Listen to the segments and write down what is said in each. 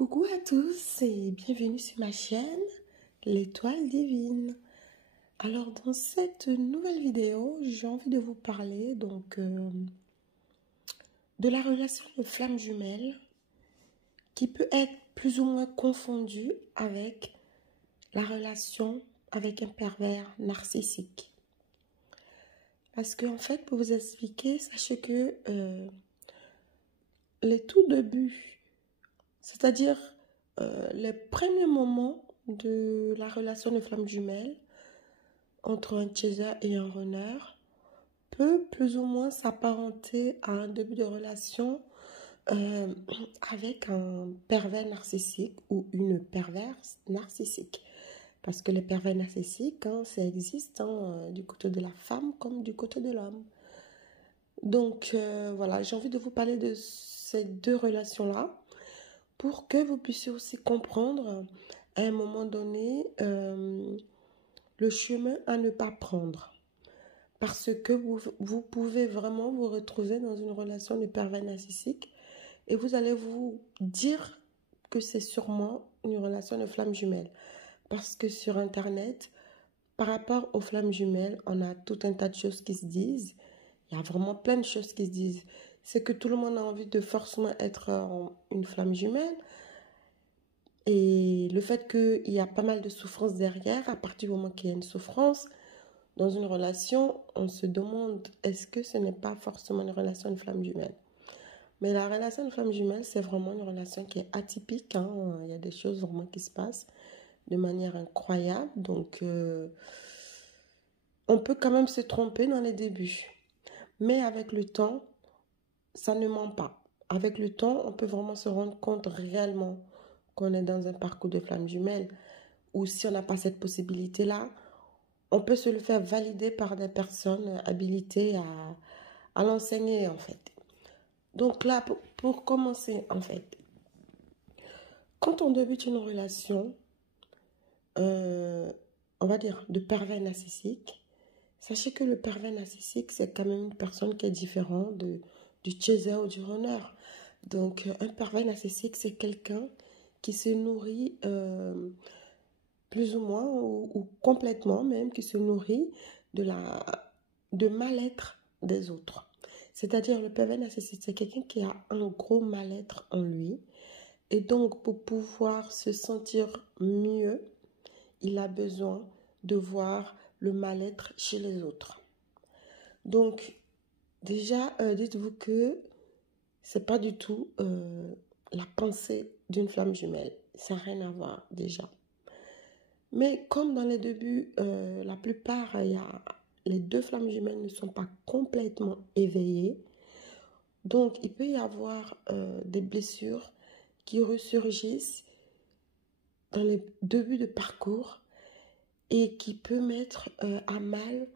Coucou à tous et bienvenue sur ma chaîne, l'Étoile Divine. Alors dans cette nouvelle vidéo, j'ai envie de vous parler de la relation de flamme jumelle qui peut être plus ou moins confondue avec la relation avec un pervers narcissique. Parce que en fait, pour vous expliquer, sachez que les tout débuts, c'est-à-dire les premiers moments de la relation de flamme jumelle entre un chaser et un runner peut plus ou moins s'apparenter à un début de relation avec un pervers narcissique ou une perverse narcissique. Parce que les pervers narcissiques, ça existe du côté de la femme comme du côté de l'homme. Donc voilà, j'ai envie de vous parler de ces deux relations-là pour que vous puissiez aussi comprendre à un moment donné le chemin à ne pas prendre. Parce que vous pouvez vraiment vous retrouver dans une relation de pervers narcissique et vous allez vous dire que c'est sûrement une relation de flamme jumelle. Parce que sur Internet, par rapport aux flammes jumelles, on a tout un tas de choses qui se disent. Il y a vraiment plein de choses qui se disent. C'est que tout le monde a envie de forcément être une flamme jumelle. Et le fait qu'il y a pas mal de souffrance derrière, à partir du moment qu'il y a une souffrance, dans une relation, on se demande est-ce que ce n'est pas forcément une relation de flamme jumelle. Mais la relation de flamme jumelle, c'est vraiment une relation qui est atypique. Il y a des choses vraiment qui se passent de manière incroyable. Donc, on peut quand même se tromper dans les débuts. Mais avec le temps, ça ne ment pas. Avec le temps, on peut vraiment se rendre compte réellement qu'on est dans un parcours de flamme jumelle. Ou si on n'a pas cette possibilité-là, on peut se le faire valider par des personnes habilitées à l'enseigner, en fait. Donc là, pour commencer, en fait, quand on débute une relation, on va dire, de pervers narcissique, sachez que le pervers narcissique, c'est quand même une personne qui est différente du chaser ou du runner. Donc, un pervers narcissique, c'est quelqu'un qui se nourrit plus ou moins ou complètement même, qui se nourrit de mal-être des autres. C'est-à-dire, le pervers narcissique, c'est quelqu'un qui a un gros mal-être en lui. Et donc, pour pouvoir se sentir mieux, il a besoin de voir le mal-être chez les autres. Donc, déjà, dites-vous que c'est pas du tout la pensée d'une flamme jumelle. Ça n'a rien à voir, déjà. Mais comme dans les débuts, la plupart, les deux flammes jumelles ne sont pas complètement éveillées. Donc, il peut y avoir des blessures qui ressurgissent dans les débuts de parcours et qui peut mettre à mal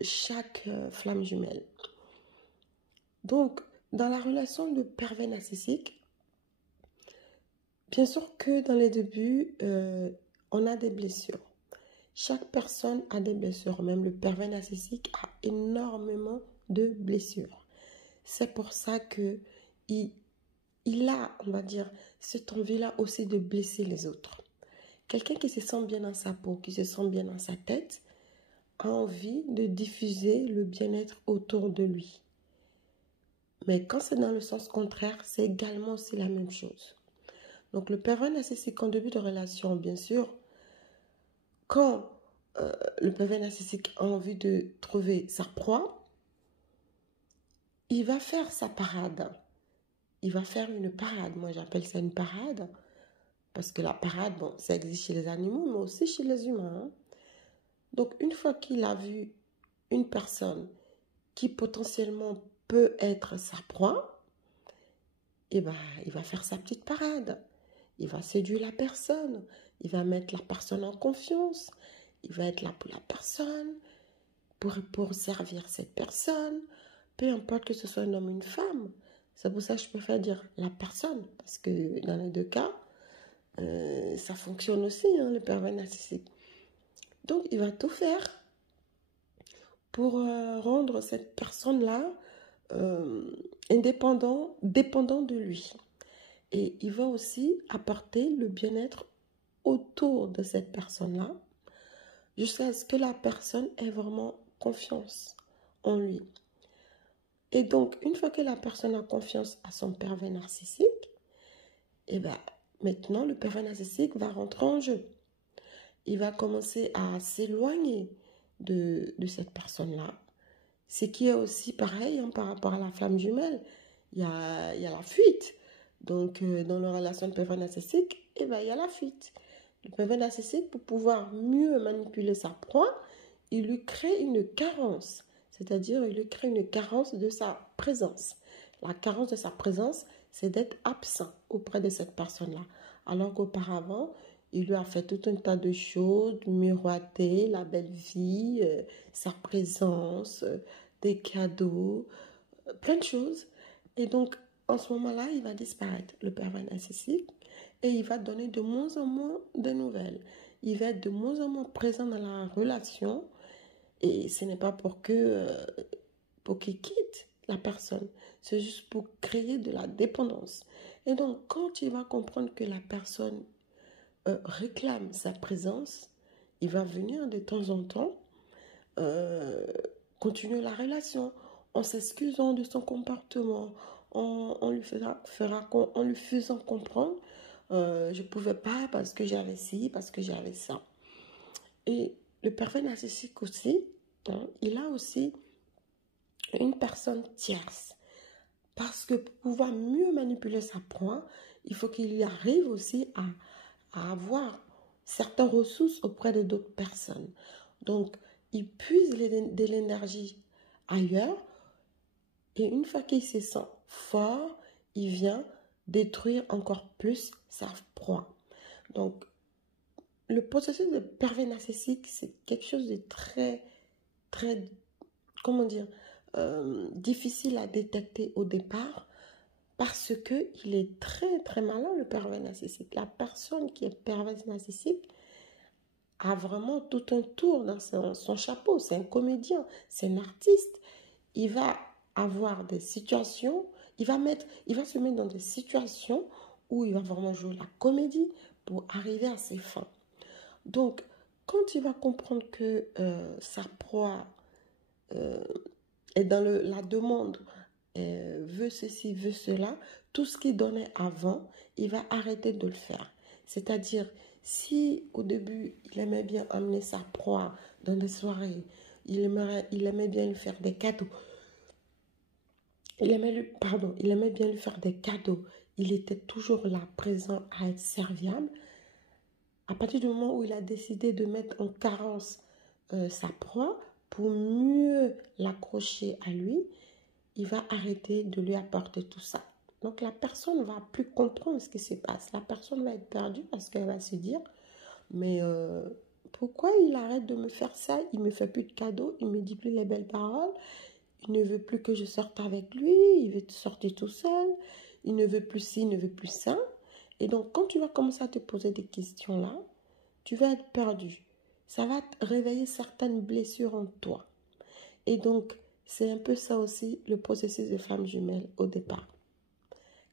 chaque flamme jumelle. Donc, dans la relation de pervers narcissique, bien sûr que dans les débuts, on a des blessures. Chaque personne a des blessures. Même le pervers narcissique a énormément de blessures. C'est pour ça que il a, on va dire, cette envie-là aussi de blesser les autres. Quelqu'un qui se sent bien dans sa peau, qui se sent bien dans sa tête, a envie de diffuser le bien-être autour de lui. Mais quand c'est dans le sens contraire, c'est également aussi la même chose. Donc le pervers narcissique en début de relation, bien sûr, quand le pervers narcissique a envie de trouver sa proie, il va faire sa parade. Il va faire une parade. Moi, j'appelle ça une parade. Parce que la parade, bon, ça existe chez les animaux, mais aussi chez les humains. Donc, une fois qu'il a vu une personne qui potentiellement peut être sa proie, eh ben, il va faire sa petite parade. Il va séduire la personne. Il va mettre la personne en confiance. Il va être là pour la personne, pour servir cette personne. Peu importe que ce soit un homme ou une femme. C'est pour ça que je préfère dire la personne. Parce que dans les deux cas, ça fonctionne aussi, le pervers narcissique. Donc, il va tout faire pour rendre cette personne-là dépendant de lui. Et il va aussi apporter le bien-être autour de cette personne-là, jusqu'à ce que la personne ait vraiment confiance en lui. Et donc, une fois que la personne a confiance à son pervers narcissique, et bien, maintenant, le pervers narcissique va rentrer en jeu. Il va commencer à s'éloigner de cette personne-là. Ce qui est aussi pareil par rapport à la flamme jumelle. Il y a la fuite. Donc, dans la relation de pervers narcissique, il y a la fuite. Le pervers narcissique, pour pouvoir mieux manipuler sa proie, il lui crée une carence. C'est-à-dire, il lui crée une carence de sa présence. La carence de sa présence, c'est d'être absent auprès de cette personne-là. Alors qu'auparavant, il lui a fait tout un tas de choses, miroiter la belle vie, sa présence, des cadeaux, plein de choses. Et donc, en ce moment-là, il va disparaître, le pervers narcissique, et il va donner de moins en moins de nouvelles. Il va être de moins en moins présent dans la relation, et ce n'est pas pour qu'il quitte la personne, c'est juste pour créer de la dépendance. Et donc, quand il va comprendre que la personne réclame sa présence, il va venir de temps en temps continuer la relation en s'excusant de son comportement, en lui faisant comprendre je ne pouvais pas parce que j'avais ci, parce que j'avais ça. Et le pervers narcissique aussi, hein, il a aussi une personne tierce. Parce que pour pouvoir mieux manipuler sa proie, il faut qu'il y arrive aussi à avoir certaines ressources auprès de d'autres personnes. Donc, il puise de l'énergie ailleurs et une fois qu'il se sent fort, il vient détruire encore plus sa proie. Donc, le processus de pervers narcissique, c'est quelque chose de très, très, comment dire, difficile à détecter au départ parce qu'il est très, très malin, le pervers narcissique. La personne qui est perverse narcissique a vraiment tout un tour dans son chapeau. C'est un comédien, c'est un artiste. Il va avoir des situations, il va se mettre dans des situations où il va vraiment jouer la comédie pour arriver à ses fins. Donc, quand il va comprendre que sa proie est dans la demande, veut ceci, veut cela, tout ce qu'il donnait avant, il va arrêter de le faire. C'est-à-dire, si au début, il aimait bien emmener sa proie dans des soirées, il aimait bien lui faire des cadeaux, il aimait bien lui faire des cadeaux, il était toujours là, présent, à être serviable. À partir du moment où il a décidé de mettre en carence sa proie pour mieux l'accrocher à lui, il va arrêter de lui apporter tout ça. Donc la personne ne va plus comprendre ce qui se passe. La personne va être perdue parce qu'elle va se dire, mais pourquoi il arrête de me faire ça? Il ne me fait plus de cadeaux, il ne me dit plus les belles paroles, il ne veut plus que je sorte avec lui, il veut sortir tout seul, il ne veut plus ci, il ne veut plus ça. Et donc quand tu vas commencer à te poser des questions là, tu vas être perdu. Ça va te réveiller certaines blessures en toi. Et donc, c'est un peu ça aussi le processus de flamme jumelle au départ.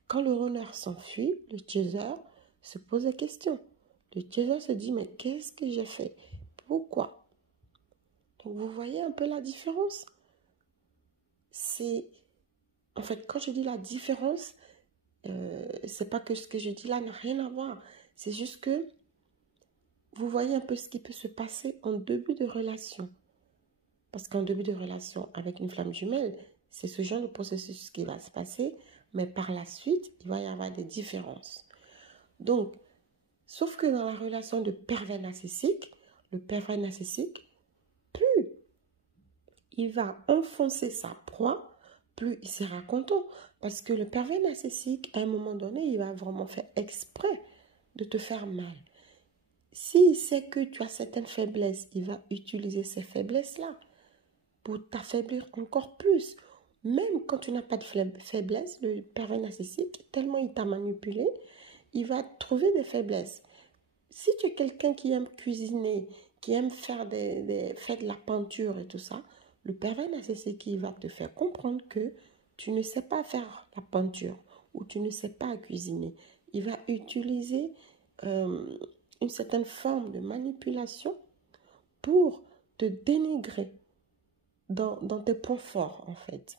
Quand le runner s'enfuit, le chaser se pose des questions. Le chaser se dit, mais qu'est-ce que j'ai fait? Pourquoi? Donc, vous voyez un peu la différence? En fait, quand je dis la différence, c'est pas que ce que je dis là n'a rien à voir. C'est juste que vous voyez un peu ce qui peut se passer en début de relation. Parce qu'en début de relation avec une flamme jumelle, c'est ce genre de processus qui va se passer, mais par la suite, il va y avoir des différences. Donc, sauf que dans la relation de pervers narcissique, le pervers narcissique, plus il va enfoncer sa proie, plus il sera content. Parce que le pervers narcissique, à un moment donné, il va vraiment faire exprès de te faire mal. S'il sait que tu as certaines faiblesses, il va utiliser ces faiblesses-là pour t'affaiblir encore plus. Même quand tu n'as pas de faiblesse, le pervers narcissique, tellement il t'a manipulé, il va trouver des faiblesses. Si tu es quelqu'un qui aime cuisiner, qui aime faire de la peinture et tout ça, le pervers narcissique il va te faire comprendre que tu ne sais pas faire la peinture où tu ne sais pas cuisiner. Il va utiliser une certaine forme de manipulation pour te dénigrer dans tes points forts, en fait.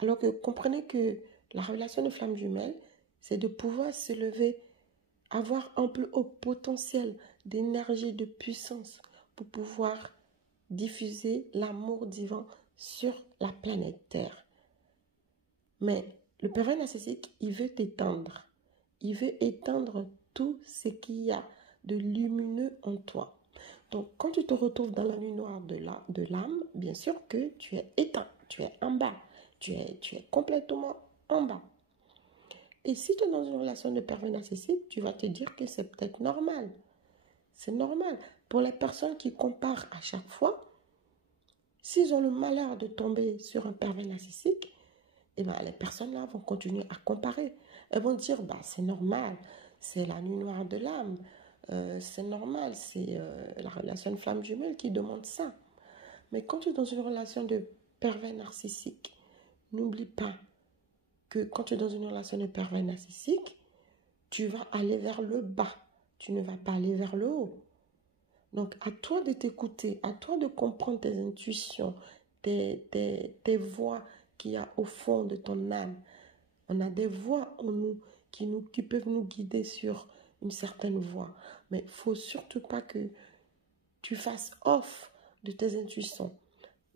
Alors que comprenez que la relation de flamme jumelle, c'est de pouvoir se lever, avoir un plus haut potentiel d'énergie, de puissance pour pouvoir diffuser l'amour divin sur la planète Terre. Mais le pervers narcissique, il veut t'éteindre. Il veut éteindre tout ce qu'il y a de lumineux en toi. Donc, quand tu te retrouves dans la nuit noire de l'âme, bien sûr que tu es éteint, tu es en bas, tu es complètement en bas. Et si tu es dans une relation de pervers narcissique, tu vas te dire que c'est peut-être normal. C'est normal. Pour les personnes qui comparent à chaque fois, s'ils ont le malheur de tomber sur un pervers narcissique, eh ben, les personnes-là vont continuer à comparer. Elles vont dire, bah, c'est normal, c'est la nuit noire de l'âme, c'est normal, c'est la relation de flamme jumelle qui demande ça. Mais quand tu es dans une relation de pervers narcissique, n'oublie pas que quand tu es dans une relation de pervers narcissique, tu vas aller vers le bas, tu ne vas pas aller vers le haut. Donc, à toi de t'écouter, à toi de comprendre tes intuitions, tes voix qu'il y a au fond de ton âme. On a des voix en nous qui peuvent nous guider sur une certaine voie. Mais il ne faut surtout pas que tu fasses off de tes intuitions.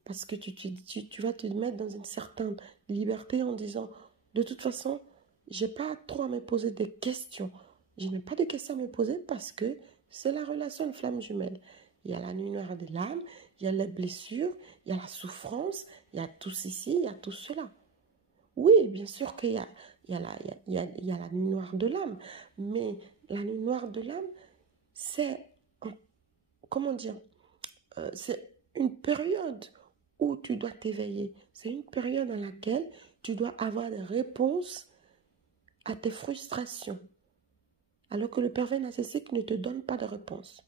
Parce que tu vas te mettre dans une certaine liberté en disant, de toute façon, je n'ai pas trop à me poser des questions. Je n'ai pas de questions à me poser parce que c'est la relation de flamme jumelle. Il y a la nuit noire de l'âme, il y a les blessures, il y a la souffrance, il y a tout ceci, il y a tout cela. Oui, bien sûr qu'il y a, il y a la nuit noire de l'âme, mais la nuit noire de l'âme, c'est, comment dire, c'est une période où tu dois t'éveiller. C'est une période dans laquelle tu dois avoir des réponses à tes frustrations. Alors que le pervers narcissique ne te donne pas de réponse.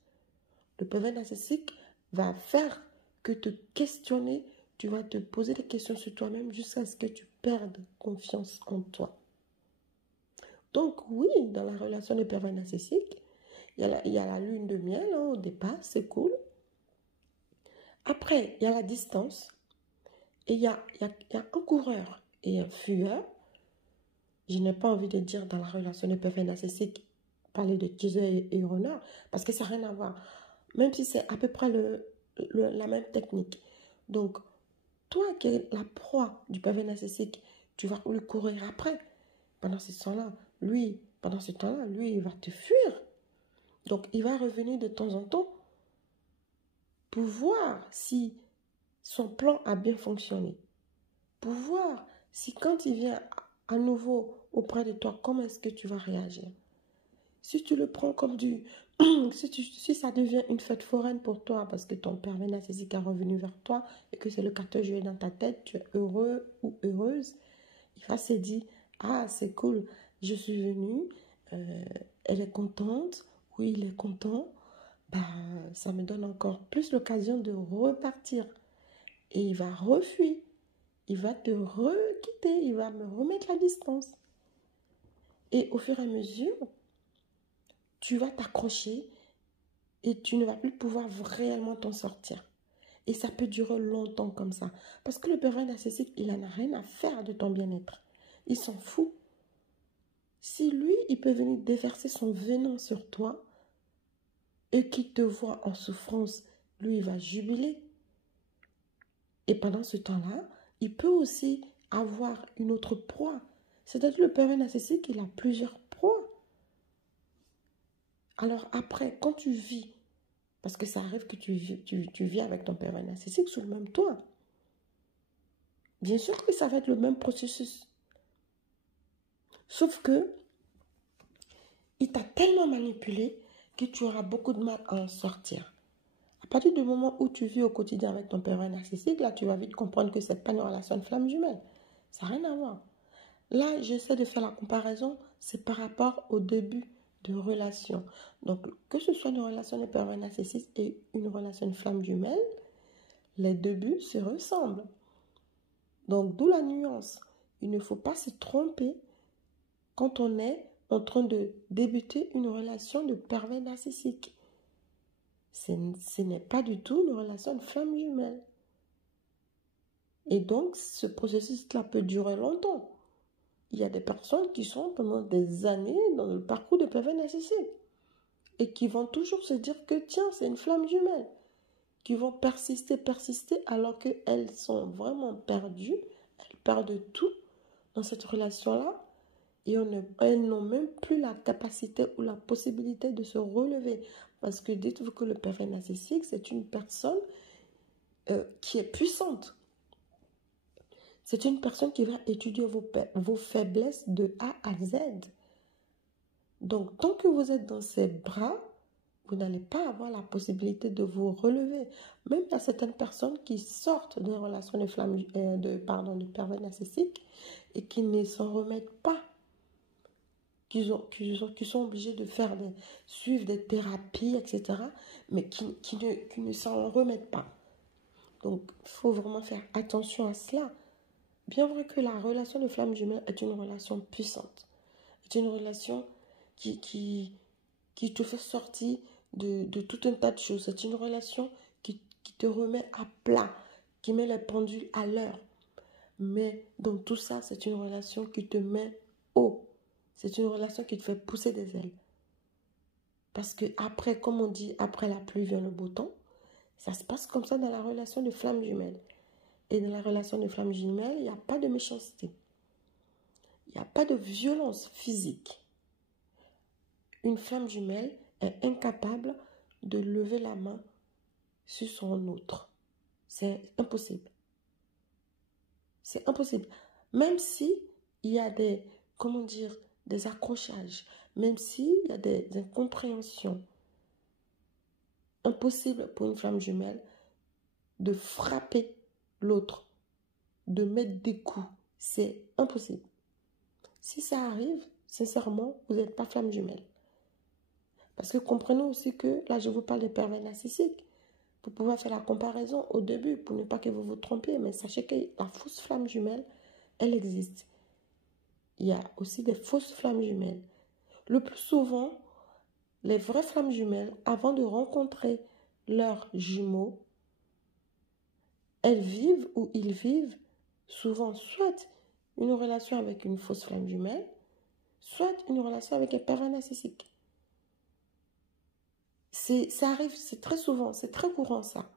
Le pervers narcissique va faire que te questionner, tu vas te poser des questions sur toi-même jusqu'à ce que tu perdes confiance en toi. Donc oui, dans la relation de pervers narcissique, il y a la lune de miel hein, au départ, c'est cool. Après, il y a la distance. Et il y a un coureur et un fuyeur. Je n'ai pas envie de dire dans la relation de pervers narcissique, parler de teaser et runner, parce que ça n'a rien à voir. Même si c'est à peu près la même technique. Donc, toi qui es la proie du pervers narcissique, tu vas lui courir après. Pendant ce temps-là, lui, il va te fuir. Donc, il va revenir de temps en temps pour voir si son plan a bien fonctionné. Pour voir si quand il vient à nouveau auprès de toi, comment est-ce que tu vas réagir. Si tu le prends comme si ça devient une fête foraine pour toi parce que ton pervers narcissique est revenu vers toi et que c'est le 14 juillet dans ta tête, tu es heureux ou heureuse, il va se dire, ah c'est cool, je suis venue, elle est contente, oui il est content, bah, ça me donne encore plus l'occasion de repartir. Et il va refuir. Il va te requitter, il va me remettre la distance. Et au fur et à mesure, tu vas t'accrocher et tu ne vas plus pouvoir réellement t'en sortir. Et ça peut durer longtemps comme ça. Parce que le pervers narcissique, il n'en a rien à faire de ton bien-être. Il s'en fout. Si lui, il peut venir déverser son venin sur toi et qu'il te voit en souffrance, lui, il va jubiler. Et pendant ce temps-là, il peut aussi avoir une autre proie. C'est-à-dire le pervers narcissique, il a plusieurs proies. Alors après, quand tu vis, parce que ça arrive que tu vis avec ton pervers narcissique sous le même toit, bien sûr que ça va être le même processus. Sauf que il t'a tellement manipulé que tu auras beaucoup de mal à en sortir. À partir du moment où tu vis au quotidien avec ton pervers narcissique, là, tu vas vite comprendre que ce n'est pas une relation de flamme jumelle. Ça n'a rien à voir. Là, j'essaie de faire la comparaison, c'est par rapport au début de relation. Donc, que ce soit une relation de pervers narcissique et une relation de flamme jumelle, les débuts se ressemblent. Donc, d'où la nuance. Il ne faut pas se tromper quand on est en train de débuter une relation de pervers narcissique. Ce n'est pas du tout une relation de flamme jumelle. Et donc, ce processus-là peut durer longtemps. Il y a des personnes qui sont pendant des années dans le parcours de pervers narcissique et qui vont toujours se dire que, tiens, c'est une flamme jumelle, qui vont persister alors qu'elles sont vraiment perdues, elles perdent tout dans cette relation-là et elles n'ont même plus la capacité ou la possibilité de se relever. Parce que dites-vous que le pervers narcissique, c'est une personne qui est puissante. C'est une personne qui va étudier vos faiblesses de A à Z. Donc, tant que vous êtes dans ses bras, vous n'allez pas avoir la possibilité de vous relever. Même il y a certaines personnes qui sortent des relations de pervers narcissiques et qui ne s'en remettent pas. Qui sont obligés de suivre des thérapies, etc. Mais qui ne s'en remettent pas. Donc, il faut vraiment faire attention à cela. Bien vrai que la relation de flamme jumelle est une relation puissante. C'est une relation qui te fait sortir de tout un tas de choses. C'est une relation qui te remet à plat, qui met les pendules à l'heure. Mais dans tout ça, c'est une relation qui te met haut. C'est une relation qui te fait pousser des ailes. Parce que après, comme on dit, après la pluie vient le beau temps. Ça se passe comme ça dans la relation de flamme jumelle. Et dans la relation de flamme jumelle, il n'y a pas de méchanceté. Il n'y a pas de violence physique. Une flamme jumelle est incapable de lever la main sur son autre. C'est impossible. C'est impossible. Même si il y a des accrochages, même s'il y a des incompréhensions, impossible pour une flamme jumelle de frapper l'autre, de mettre des coups. C'est impossible. Si ça arrive, sincèrement, vous n'êtes pas flamme jumelle. Parce que comprenez aussi que, là je vous parle des pervers narcissiques, pour pouvoir faire la comparaison au début, pour ne pas que vous vous trompiez, mais sachez que la fausse flamme jumelle, elle existe. Il y a aussi des fausses flammes jumelles. Le plus souvent, les vraies flammes jumelles, avant de rencontrer leurs jumeaux, elles vivent ou ils vivent souvent soit une relation avec une fausse flamme jumelle, soit une relation avec un pervers narcissique. Ça arrive, c'est très souvent, c'est très courant ça.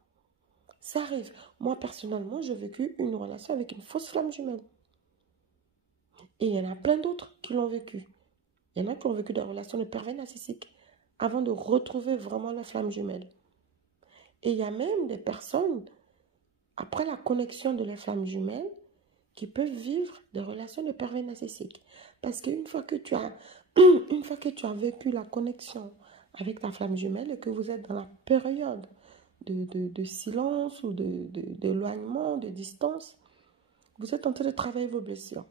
Ça arrive. Moi, personnellement, j'ai vécu une relation avec une fausse flamme jumelle. Et il y en a plein d'autres qui l'ont vécu. Il y en a qui ont vécu des relations de pervers narcissiques avant de retrouver vraiment la flamme jumelle. Et il y a même des personnes, après la connexion de la flamme jumelle, qui peuvent vivre des relations de pervers narcissiques. Parce qu'une fois que tu as vécu la connexion avec ta flamme jumelle et que vous êtes dans la période de silence ou d'éloignement, de distance, vous êtes en train de travailler vos blessures.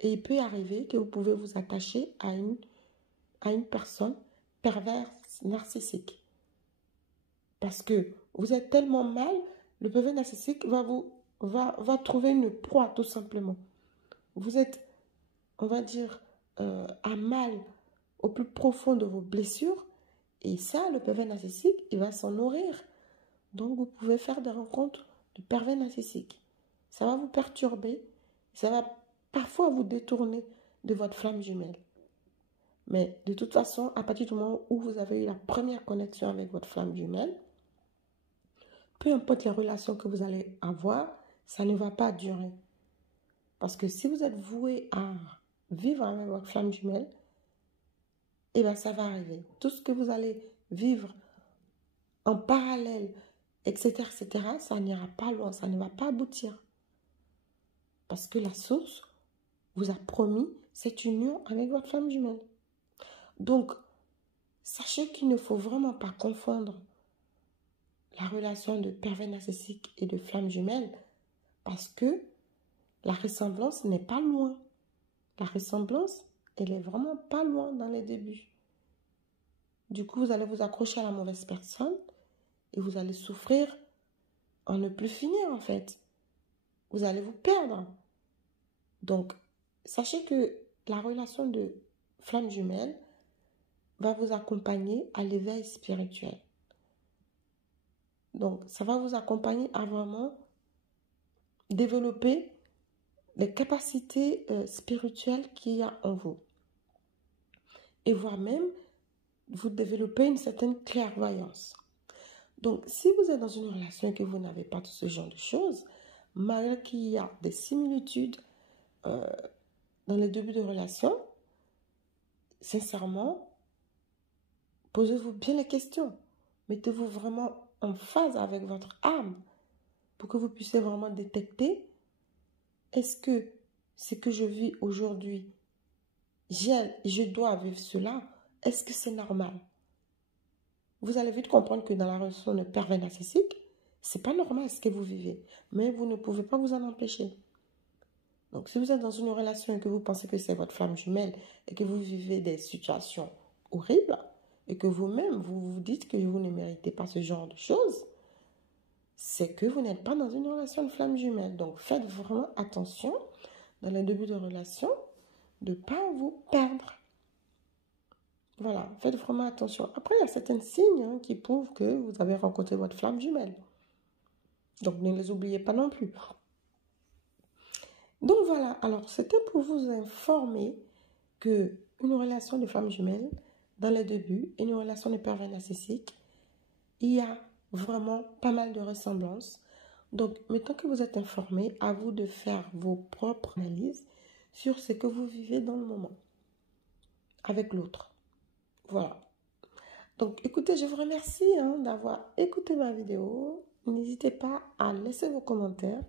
Et il peut arriver que vous pouvez vous attacher à une personne perverse narcissique. Parce que vous êtes tellement mal, le pervers narcissique va trouver une proie tout simplement. Vous êtes, on va dire, à mal au plus profond de vos blessures. Et ça, le pervers narcissique, il va s'en nourrir. Donc, vous pouvez faire des rencontres de pervers narcissiques. Ça va vous perturber. Ça va parfois vous détourner de votre flamme jumelle. Mais de toute façon, à partir du moment où vous avez eu la première connexion avec votre flamme jumelle, peu importe les relations que vous allez avoir, ça ne va pas durer. Parce que si vous êtes voué à vivre avec votre flamme jumelle, eh bien ça va arriver. Tout ce que vous allez vivre en parallèle, etc., ça n'ira pas loin, ça ne va pas aboutir. Parce que la source vous a promis cette union avec votre flamme jumelle. Donc, sachez qu'il ne faut vraiment pas confondre la relation de pervers narcissique et de flamme jumelle parce que la ressemblance n'est pas loin. La ressemblance, elle est vraiment pas loin dans les débuts. Du coup, vous allez vous accrocher à la mauvaise personne et vous allez souffrir en ne plus finir en fait. Vous allez vous perdre. Donc, sachez que la relation de flamme jumelle va vous accompagner à l'éveil spirituel. Donc, ça va vous accompagner à vraiment développer les capacités spirituelles qu'il y a en vous. Et voire même, vous développez une certaine clairvoyance. Donc, si vous êtes dans une relation et que vous n'avez pas tout ce genre de choses, malgré qu'il y a des similitudes dans les débuts de relation, sincèrement, posez-vous bien les questions. Mettez-vous vraiment en phase avec votre âme pour que vous puissiez vraiment détecter, est-ce que ce que je vis aujourd'hui, je dois vivre cela, est-ce que c'est normal? Vous allez vite comprendre que dans la relation de pervers narcissique, c'est pas normal ce que vous vivez, mais vous ne pouvez pas vous en empêcher. Donc, si vous êtes dans une relation et que vous pensez que c'est votre flamme jumelle et que vous vivez des situations horribles et que vous-même, vous vous dites que vous ne méritez pas ce genre de choses, c'est que vous n'êtes pas dans une relation de flamme jumelle. Donc, faites vraiment attention dans les débuts de relation de ne pas vous perdre. Voilà, faites vraiment attention. Après, il y a certains signes qui prouvent que vous avez rencontré votre flamme jumelle. Donc, ne les oubliez pas non plus. Donc, voilà. Alors, c'était pour vous informer qu'une relation de flamme jumelle, dans les débuts, et une relation de pervers narcissique, il y a vraiment pas mal de ressemblances. Donc, maintenant que vous êtes informé, à vous de faire vos propres analyses sur ce que vous vivez dans le moment avec l'autre. Voilà. Donc, écoutez, je vous remercie d'avoir écouté ma vidéo. N'hésitez pas à laisser vos commentaires.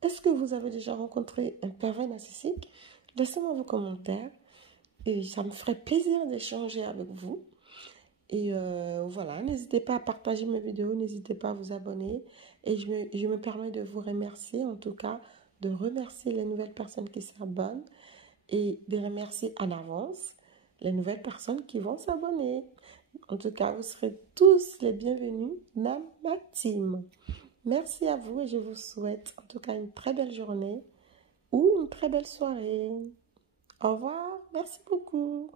Est-ce que vous avez déjà rencontré un pervers narcissique? Laissez-moi vos commentaires. Et ça me ferait plaisir d'échanger avec vous. Et voilà, n'hésitez pas à partager mes vidéos, n'hésitez pas à vous abonner. Et je me permets de vous remercier, en tout cas, de remercier les nouvelles personnes qui s'abonnent et de remercier en avance les nouvelles personnes qui vont s'abonner. En tout cas, vous serez tous les bienvenus dans ma team. Merci à vous et je vous souhaite en tout cas une très belle journée ou une très belle soirée. Au revoir, merci beaucoup.